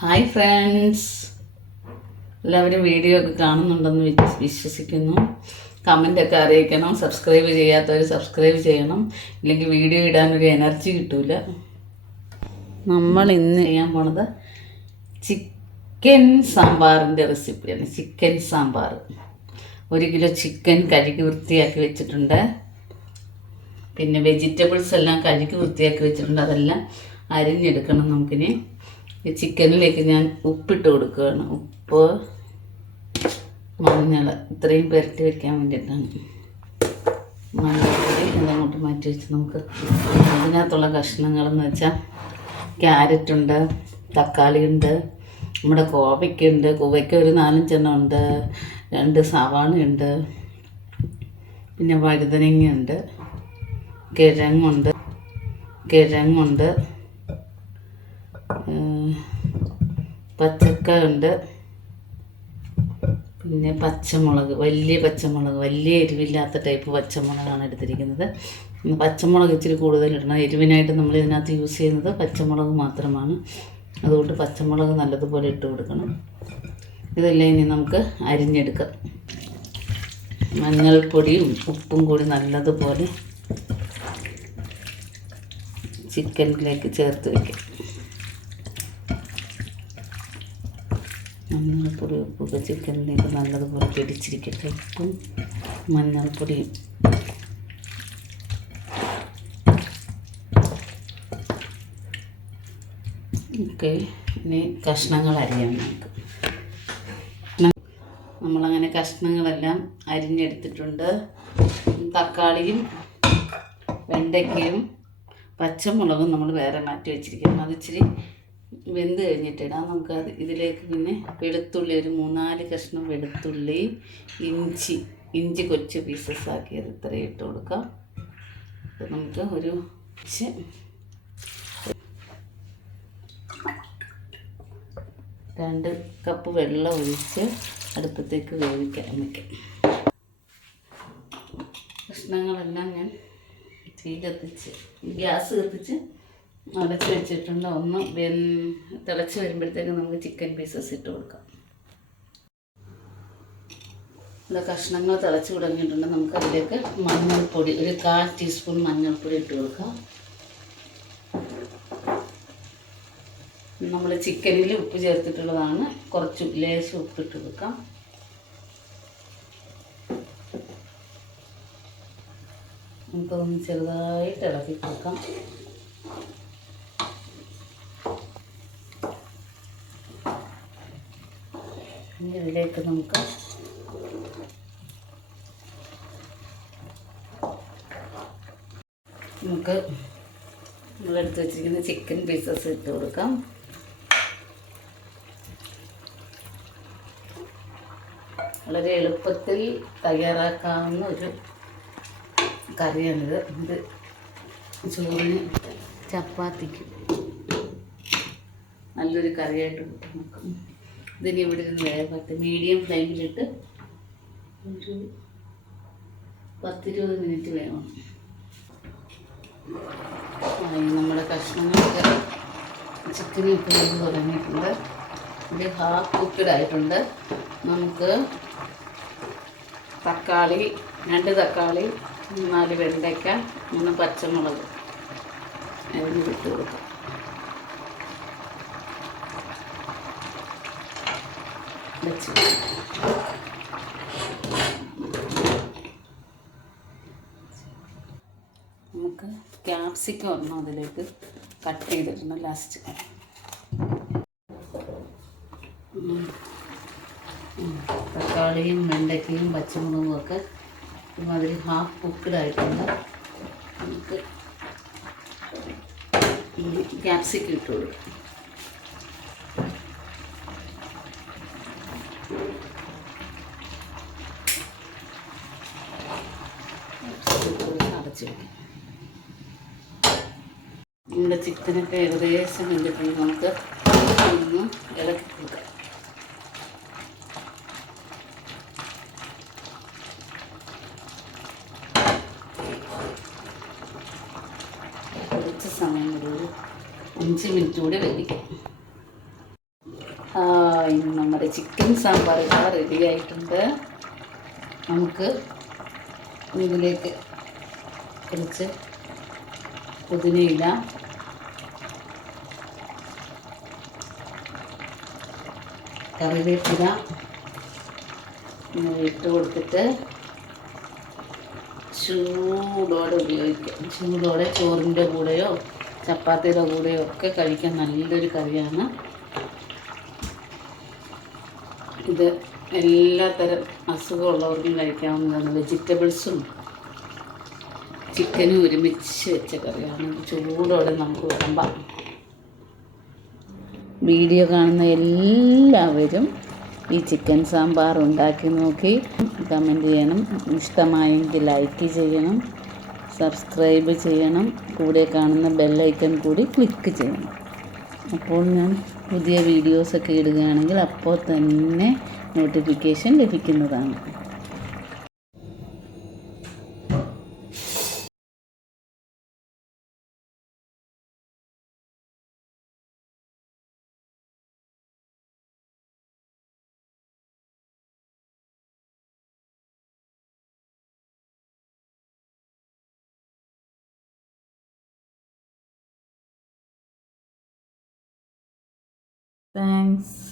Hi friends, എല്ലാവരും video ഒക്കെ കാണുന്നുണ്ടെന്ന് വിശ്വസിക്കുന്നു. കമൻ്റൊക്കെ അറിയിക്കണം. സബ്സ്ക്രൈബ് ചെയ്യാത്തവർ സബ്സ്ക്രൈബ് ചെയ്യണം, ഇല്ലെങ്കിൽ വീഡിയോ ഇടാനൊരു എനർജി കിട്ടൂല. നമ്മൾ ഇന്ന് ചെയ്യാൻ പോണത് ചിക്കൻ സാമ്പാറിൻ്റെ റെസിപ്പിയാണ്. ചിക്കൻ സാമ്പാർ. 1 കിലോ ചിക്കൻ കഴുകി വൃത്തിയാക്കി വെച്ചിട്ടുണ്ട്. പിന്നെ വെജിറ്റബിൾസ് എല്ലാം കഴുകി വൃത്തിയാക്കി വെച്ചിട്ടുണ്ട്. അതെല്ലാം അരിഞ്ഞെടുക്കണം. നമുക്കിനി ഈ ചിക്കനിലേക്ക് ഞാൻ ഉപ്പിട്ട് കൊടുക്കുകയാണ്. ഉപ്പ്, മഞ്ഞൾ ഇത്രയും പുരട്ടി വെക്കാൻ വേണ്ടിയിട്ടാണ്. മഞ്ഞൾപ്പൊടി എല്ലാം അങ്ങോട്ട് മാറ്റി വെച്ച് നമുക്ക് അതിനകത്തുള്ള കഷ്ണങ്ങളെന്ന് വെച്ചാൽ ക്യാരറ്റുണ്ട്, തക്കാളിയുണ്ട്, നമ്മുടെ കോവയ്ക്കുണ്ട്. കോവയ്ക്ക ഒരു 4-5 എണ്ണം ഉണ്ട്. 2 സവാളയുണ്ട്, പിന്നെ വഴുതനങ്ങയുണ്ട്, കിഴങ്ങുണ്ട്, പച്ചക്കായ ഉണ്ട്, പിന്നെ പച്ചമുളക്, വലിയ എരിവില്ലാത്ത ടൈപ്പ് പച്ചമുളകാണ് എടുത്തിരിക്കുന്നത്. പച്ചമുളക് ഇച്ചിരി കൂടുതലിടണം. എരിവിനായിട്ട് നമ്മൾ ഇതിനകത്ത് യൂസ് ചെയ്യുന്നത് പച്ചമുളക് മാത്രമാണ്. അതുകൊണ്ട് പച്ചമുളക് നല്ലതുപോലെ ഇട്ട് കൊടുക്കണം. ഇതെല്ലാം ഇനി നമുക്ക് അരിഞ്ഞെടുക്കാം. മഞ്ഞൾപ്പൊടിയും ഉപ്പും കൂടി നല്ലതുപോലെ ചിക്കനിലേക്ക് ചേർത്ത് വയ്ക്കാം. മഞ്ഞൾപ്പൊടി ഉപ്പൊക്കെ ചിക്കനിലേക്ക് നല്ലതുപോലെ പിടിച്ചിരിക്കട്ടെ. ഉപ്പും മഞ്ഞൾപ്പൊടിയും. ഓക്കെ, ഇനി കഷ്ണങ്ങൾ അരിയാം നമുക്ക്. നമ്മളങ്ങനെ കഷ്ണങ്ങളെല്ലാം അരിഞ്ഞെടുത്തിട്ടുണ്ട്. തക്കാളിയും വെണ്ടയ്ക്കയും പച്ചമുളകും നമ്മൾ വേറെ മാറ്റി വെച്ചിരിക്കണം. അതിച്ചിരി വെന്ത് കഴിഞ്ഞിട്ടിടാം. നമുക്കത് ഇതിലേക്ക് പിന്നെ വെളുത്തുള്ളി, ഒരു 3-4 കഷ്ണം വെളുത്തുള്ളി, ഇഞ്ചി കൊച്ചു പീസസ് ആക്കിയത് ഇത്രയും ഇട്ട് കൊടുക്കാം. നമുക്ക് ഒരു 2 കപ്പ് വെള്ളം ഒഴിച്ച് അടുപ്പത്തേക്ക് വേവിക്കാൻ വയ്ക്കാം. കഷ്ണങ്ങളെല്ലാം ഞാൻ ഗ്യാസ് കത്തിച്ച് അടച്ച് വെച്ചിട്ടുണ്ട്. ഒന്ന് തിളച്ച് വരുമ്പോഴത്തേക്ക് നമുക്ക് ചിക്കൻ പീസസ് ഇട്ട് കൊടുക്കാം. ഇവിടെ കഷ്ണങ്ങൾ തിളച്ച് തുടങ്ങിയിട്ടുണ്ട്. നമുക്കതിലേക്ക് മഞ്ഞൾപ്പൊടി, ഒരു 1/4 ടീസ്പൂൺ മഞ്ഞൾപ്പൊടി ഇട്ട് കൊടുക്കാം. നമ്മൾ ചിക്കനിൽ ഉപ്പ് ചേർത്തിട്ടുള്ളതാണ്. കുറച്ച് ലേശം ഉപ്പിട്ട് കൊടുക്കാം. നമുക്കൊന്ന് ചെറുതായിട്ട് ഇളക്കി കൊടുക്കാം. ഇതിലേക്ക് നമുക്ക് നമ്മളെടുത്ത് വെച്ചിരിക്കുന്ന ചിക്കൻ പീസസ് ഇട്ട് കൊടുക്കാം. വളരെ എളുപ്പത്തിൽ തയ്യാറാക്കാവുന്ന ഒരു കറിയാണിത്. ഇത് ചോറിന്, ചപ്പാത്തിക്ക് നല്ലൊരു കറിയായിട്ട് നമുക്ക് ഇതിന് ഇവിടെ ഇരുന്ന് വേഗം മീഡിയം ഫ്ലെയിമിലിട്ട് ഒരു 10-20 മിനിറ്റ് വേണം. നമ്മുടെ കഷ്ണങ്ങളൊക്കെ ചിക്കനൊക്കെ വേണ്ടി തുടങ്ങിയിട്ടുണ്ട്. ഇത് ഹാഫ് കുക്കഡ് ആയിട്ടുണ്ട്. നമുക്ക് തക്കാളി, 2 തക്കാളി, 4 വെണ്ടയ്ക്ക, 3 പച്ചമുളക് അരിഞ്ഞ് ഇട്ട് കൊടുക്കാം. നമുക്ക് ക്യാപ്സിക്കം ഒരെണ്ണം അതിലേക്ക് കട്ട് ചെയ്തിടണം ലാസ്റ്റ്. തക്കാളിയും വെണ്ടയ്ക്കയും പച്ചമുളകും ഒക്കെ അതിൽ ഹാഫ് കുക്കഡായിട്ടുണ്ട്. നമുക്ക് ക്യാപ്സിക്കം ഇട്ട് കൊടുക്കാം. അടച്ച് വയ്ക്കാം. നമ്മുടെ ചിക്കനൊക്കെ ഏകദേശം വെന്തിട്ടുണ്ട്. നമുക്ക് ഒന്ന് ഇളക്കി കൊടുക്കാം. കുറച്ച് സമയം കൂടി, ഒരു 5 മിനിറ്റ് കൂടി വേവിക്കാം. ഇനി നമ്മുടെ ചിക്കൻ സാമ്പാർ ഇവിടെ റെഡി ആയിട്ടുണ്ട്. നമുക്ക് ഇതിലേക്ക് കുറച്ച് പുതിനയില, കറിവേപ്പില ഇട്ട് കൊടുത്തിട്ട് ചൂടോടെ ഉപയോഗിക്കാം. ചൂടോടെ ചോറിൻ്റെ കൂടെയോ ചപ്പാത്തിയുടെ കൂടെയോ ഒക്കെ കഴിക്കാൻ നല്ലൊരു കറിയാണ് ഇത്. എല്ലാത്തരം അസുഖമുള്ളവർക്കും കഴിക്കാവുന്നതാണ്. വെജിറ്റബിൾസും ചിക്കനും ഒരുമിച്ച് വെച്ച കറിയാണ്. ചൂടോടെ നമുക്ക് വിളമ്പാം. വീഡിയോ കാണുന്ന എല്ലാവരും ഈ ചിക്കൻ സാമ്പാർ ഉണ്ടാക്കി നോക്കി കമൻറ്റ് ചെയ്യണം. ഇഷ്ടമായെങ്കിൽ ലൈക്ക് ചെയ്യണം, സബ്സ്ക്രൈബ് ചെയ്യണം, കൂടെ കാണുന്ന ബെല്ലൈക്കൺ കൂടി ക്ലിക്ക് ചെയ്യണം. അപ്പോൾ ഞാൻ പുതിയ വീഡിയോസൊക്കെ ഇടുകയാണെങ്കിൽ അപ്പോൾ തന്നെ നോട്ടിഫിക്കേഷൻ ലഭിക്കുന്നതാണ്. താങ്ക്സ്.